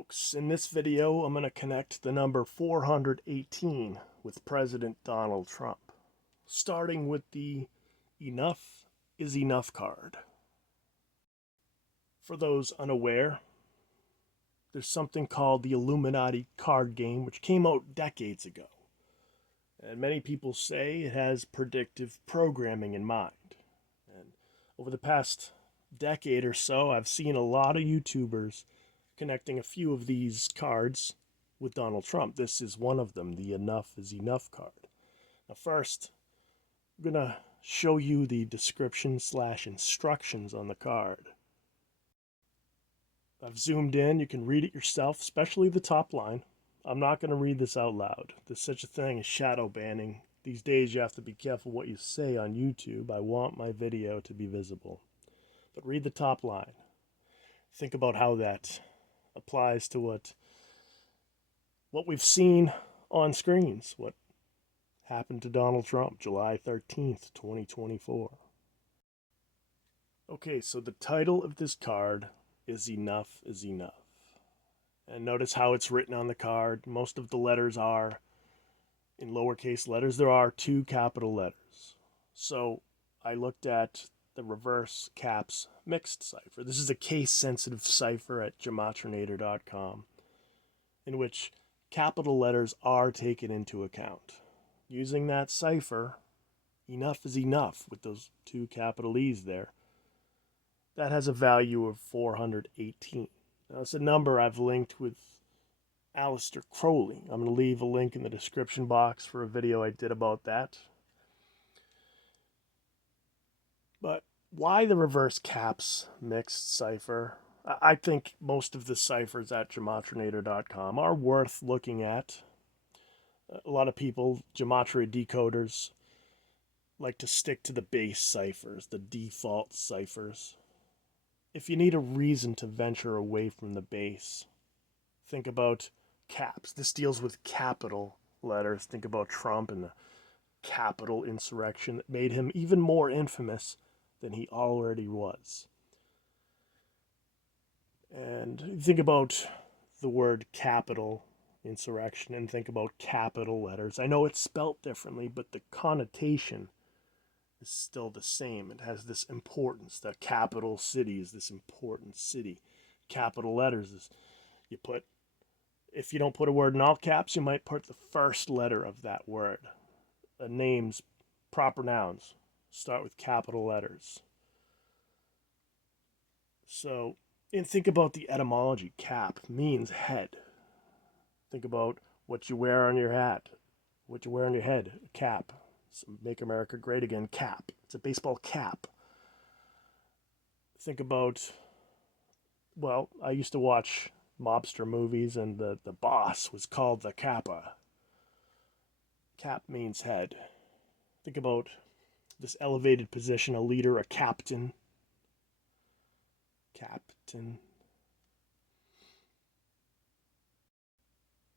Folks, in this video I'm going to connect the number 418 with President Donald Trump, starting with the Enough is Enough card. For those unaware, there's something called the Illuminati card game, which came out decades ago, and many people say it has predictive programming in mind. And over the past decade or so, I've seen a lot of YouTubers connecting a few of these cards with Donald Trump. This is one of them, the Enough is Enough card. Now first, I'm going to show you the description/instructions on the card. I've zoomed in, you can read it yourself, especially the top line. I'm not going to read this out loud. There's such a thing as shadow banning. These days you have to be careful what you say on YouTube. I want my video to be visible. But read the top line. Think about how that applies to what we've seen on screens, what happened to Donald Trump July 13th, 2024. Okay, so the title of this card is Enough is Enough. And notice how it's written on the card. Most of the letters are in lowercase letters. There are 2 capital letters. So I looked at the reverse caps mixed cipher. This is a case-sensitive cipher at Gematrinator.com in which capital letters are taken into account. Using that cipher, enough is enough with those 2 capital E's there. That has a value of 418. Now, it's a number I've linked with Aleister Crowley. I'm going to leave a link in the description box for a video I did about that. But why the reverse caps mixed cipher? I think most of the ciphers at Gematrinator.com are worth looking at. A lot of people, Gematria decoders, like to stick to the base ciphers, the default ciphers. If you need a reason to venture away from the base, think about caps. This deals with capital letters. Think about Trump and the capital insurrection that made him even more infamous than he already was. And think about the word capital insurrection and think about capital letters. I know it's spelt differently, but the connotation is still the same. It has this importance. The capital city is this important city. Capital letters is if you don't put a word in all caps, you might put the first letter of that word. Names, proper nouns, start with capital letters. So, and think about the etymology. Cap means head. Think about what you wear on your hat, what you wear on your head, a cap. So Make America Great Again, cap. It's a baseball cap. Think about, well, I used to watch mobster movies and the boss was called the Kappa. Cap means head. Think about this elevated position, a leader, a captain. Captain.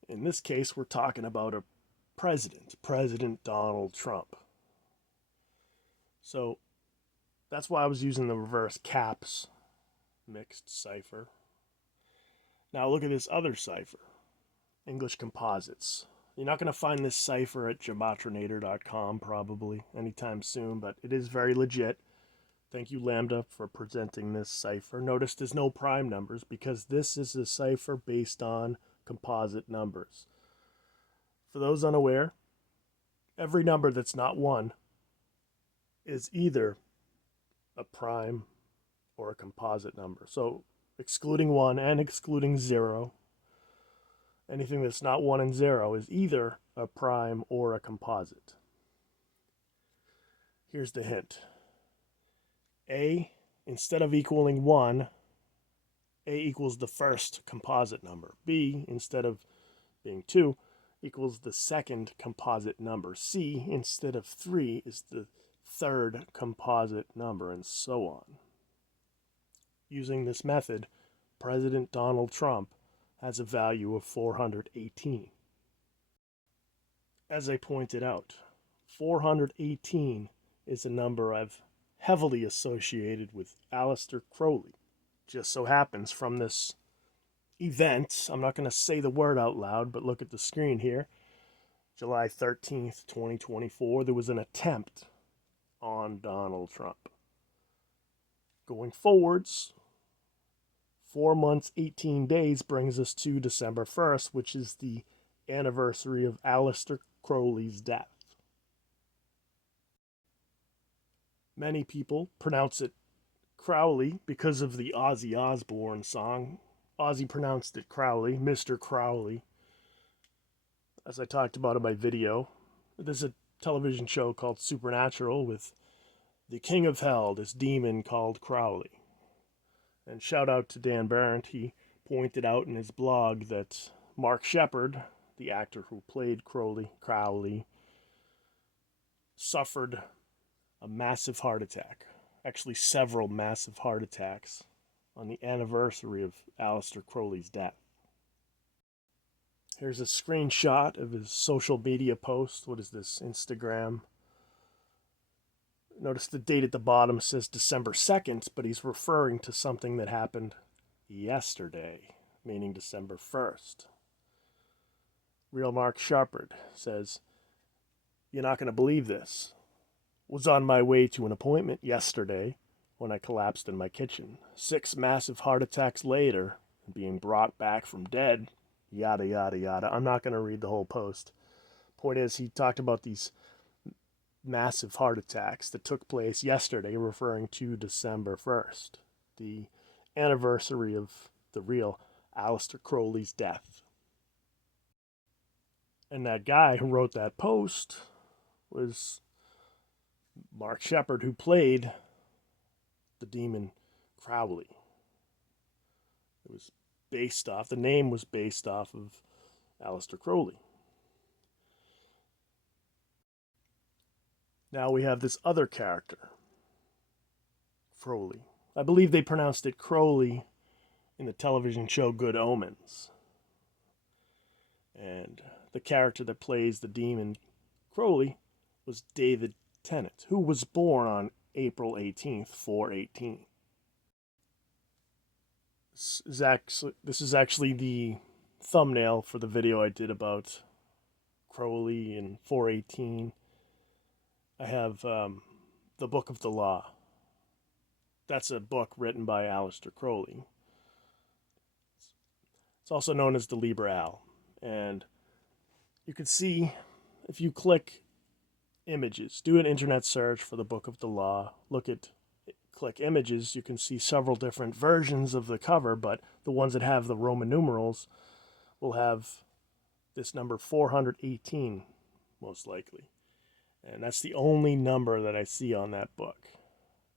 In this case, we're talking about a president, President Donald Trump. So that's why I was using the reverse caps mixed cipher. Now look at this other cipher, English composites. You're not going to find this cipher at Gematrinator.com probably anytime soon, but it is very legit. Thank you, Lambda, for presenting this cipher. Notice there's no prime numbers because this is a cipher based on composite numbers. For those unaware, every number that's not 1 is either a prime or a composite number. So excluding 1 and excluding 0, anything that's not 1 and 0 is either a prime or a composite. Here's the hint. A, instead of equaling 1, A equals the first composite number. B, instead of being 2, equals the second composite number. C, instead of 3, is the third composite number, and so on. Using this method, President Donald Trump has a value of 418. As I pointed out, 418 is a number I've heavily associated with Aleister Crowley. Just so happens from this event. I'm not going to say the word out loud, but look at the screen here. July 13th, 2024, there was an attempt on Donald Trump. Going forwards, 4 months, 18 days brings us to December 1st, which is the anniversary of Aleister Crowley's death. Many people pronounce it Crowley because of the Ozzy Osbourne song. Ozzy pronounced it Crowley, Mr. Crowley. As I talked about in my video, there's a television show called Supernatural with the king of hell, this demon called Crowley. And shout out to Dan Barrett. He pointed out in his blog that Mark Shepard, the actor who played Crowley, suffered a massive heart attack. Actually, several massive heart attacks on the anniversary of Aleister Crowley's death. Here's a screenshot of his social media post. What is this? Instagram. Notice the date at the bottom says December 2nd, but he's referring to something that happened yesterday, meaning December 1st. Real Mark Shepard says, "You're not going to believe this. Was on my way to an appointment yesterday when I collapsed in my kitchen. 6 massive heart attacks later, being brought back from dead, yada, yada, yada." I'm not going to read the whole post. Point is, he talked about these massive heart attacks that took place yesterday, referring to December 1st, the anniversary of the real Aleister Crowley's death. And that guy who wrote that post was Mark Shepard, who played the demon Crowley. The name was based off of Aleister Crowley. Now we have this other character, Crowley. I believe they pronounced it Crowley in the television show Good Omens. And the character that plays the demon Crowley was David Tennant, who was born on April 18th, 418. This is actually the thumbnail for the video I did about Crowley in 418. I have the Book of the Law. That's a book written by Aleister Crowley. It's also known as the Liber Al. And you can see, if you click images, do an internet search for the Book of the Law, click images, you can see several different versions of the cover, but the ones that have the Roman numerals will have this number 418, most likely. And that's the only number that I see on that book.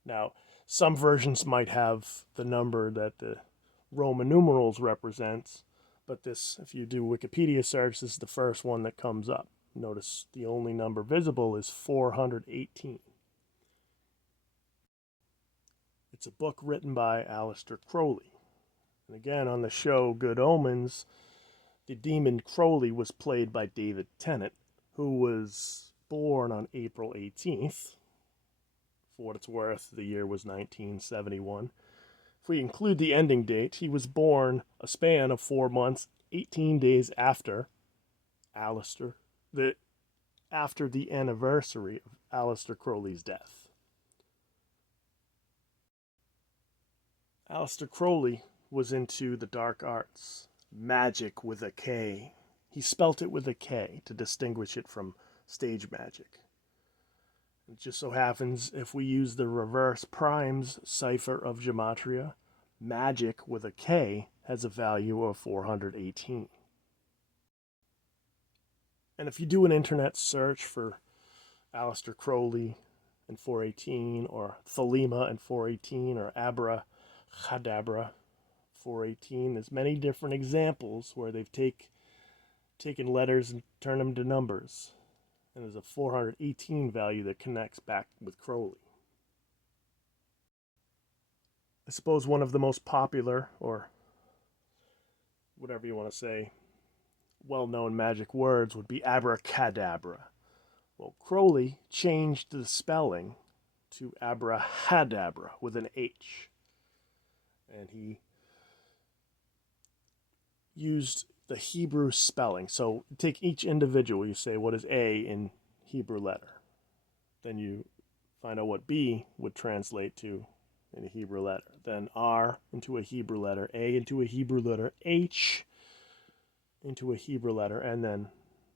Now, some versions might have the number that the Roman numerals represents, but this, if you do Wikipedia search, this is the first one that comes up. Notice the only number visible is 418. It's a book written by Aleister Crowley. And again, on the show Good Omens, the demon Crowley was played by David Tennant, who was born on April 18th. For what it's worth, the year was 1971. If we include the ending date, he was born a span of 4 months, 18 days after the anniversary of Aleister Crowley's death. Aleister Crowley was into the dark arts, magic with a K. He spelt it with a K to distinguish it from stage magic. It just so happens, if we use the reverse primes cipher of Gematria, magic with a K has a value of 418. And if you do an internet search for Aleister Crowley and 418, or Thelema and 418, or Abracadabra 418, there's many different examples where they've taken letters and turned them to numbers. And there's a 418 value that connects back with Crowley. I suppose one of the most popular, or whatever you want to say, well-known magic words would be abracadabra. Well, Crowley changed the spelling to abrahadabra with an H. And he used the Hebrew spelling. So take each individual, you say, what is A in Hebrew letter? Then you find out what B would translate to in a Hebrew letter. Then R into a Hebrew letter, A into a Hebrew letter, H into a Hebrew letter, and then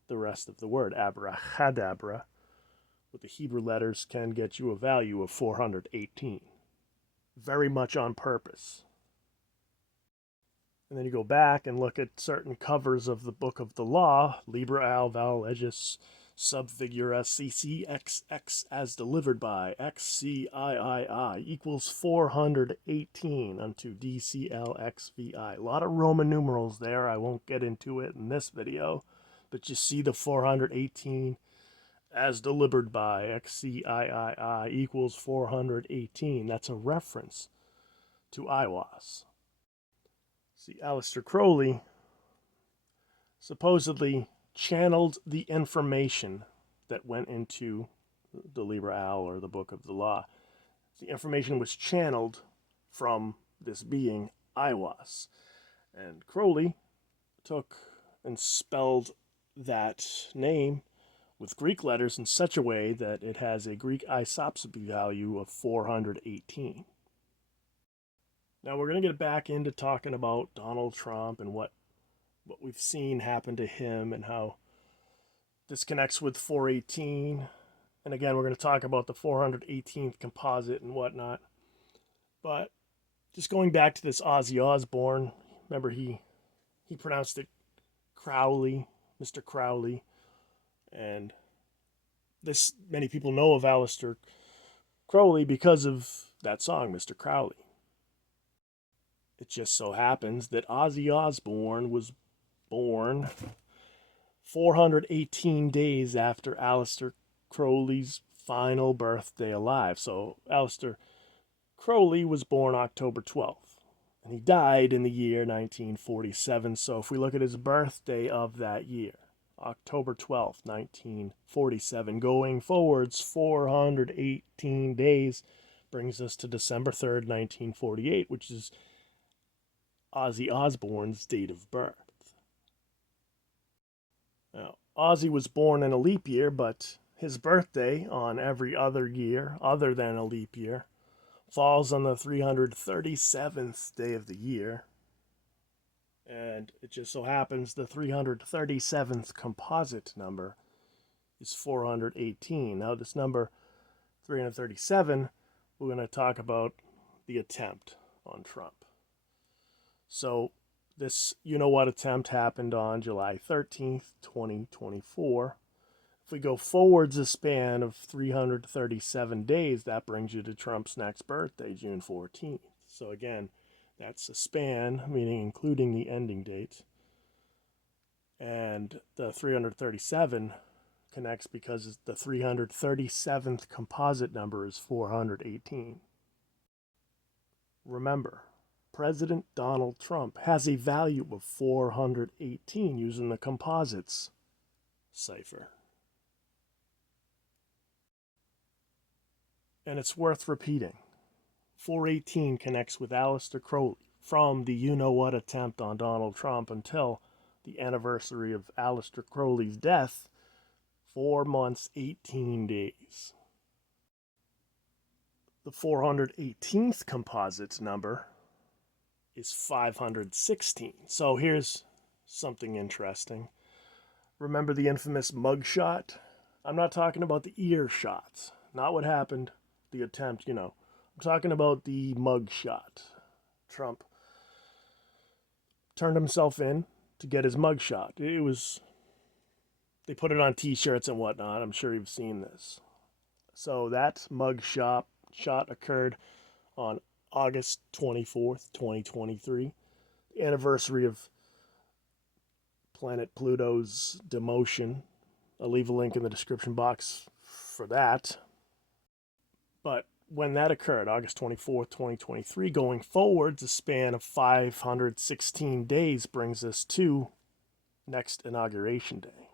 the rest of the word, abracadabra, with the Hebrew letters can get you a value of 418. Very much on purpose. And then you go back and look at certain covers of the Book of the Law, Libra Al Val Legis Subfigura CCXX as delivered by XCIII equals 418 unto DCLXVI. A lot of Roman numerals there. I won't get into it in this video, but you see the 418 as delivered by XCIII equals 418. That's a reference to Aiwass. See, Aleister Crowley supposedly channeled the information that went into the Libra Al, or the Book of the Law. The information was channeled from this being Aiwass. And Crowley took and spelled that name with Greek letters in such a way that it has a Greek isopsephy value of 418. Now we're going to get back into talking about Donald Trump and what we've seen happen to him and how this connects with 418. And again, we're going to talk about the 418th composite and whatnot. But just going back to this Ozzy Osbourne, remember he pronounced it Crowley, Mr. Crowley. And this, many people know of Aleister Crowley because of that song, Mr. Crowley. It just so happens that Ozzy Osbourne was born 418 days after Aleister Crowley's final birthday alive. So Aleister Crowley was born October 12th, and he died in the year 1947. So if we look at his birthday of that year, October 12th, 1947, going forwards 418 days brings us to December 3rd, 1948, which is Ozzy Osbourne's date of birth. Now, Ozzy was born in a leap year, but his birthday on every other year, other than a leap year, falls on the 337th day of the year. And it just so happens the 337th composite number is 418. Now, this number 337, we're going to talk about the attempt on Trump. So this you-know-what attempt happened on July 13th, 2024. If we go forwards a span of 337 days, that brings you to Trump's next birthday, June 14th. So again, that's a span, meaning including the ending date. And the 337 connects because the 337th composite number is 418. Remember, President Donald Trump has a value of 418 using the composites cipher. And it's worth repeating. 418 connects with Aleister Crowley from the you-know-what attempt on Donald Trump until the anniversary of Aleister Crowley's death, 4 months, 18 days. The 418th composite number is 516. So here's something interesting. Remember the infamous mugshot? I'm not talking about the ear shots, not what happened, the attempt, I'm talking about the mugshot. Trump turned himself in to get his mugshot. They put it on t-shirts and whatnot. I'm sure you've seen this. So that mugshot occurred on August 24th, 2023, the anniversary of planet Pluto's demotion. I'll leave a link in the description box for that. But when that occurred, August 24th, 2023, going forwards, a span of 516 days brings us to next Inauguration Day.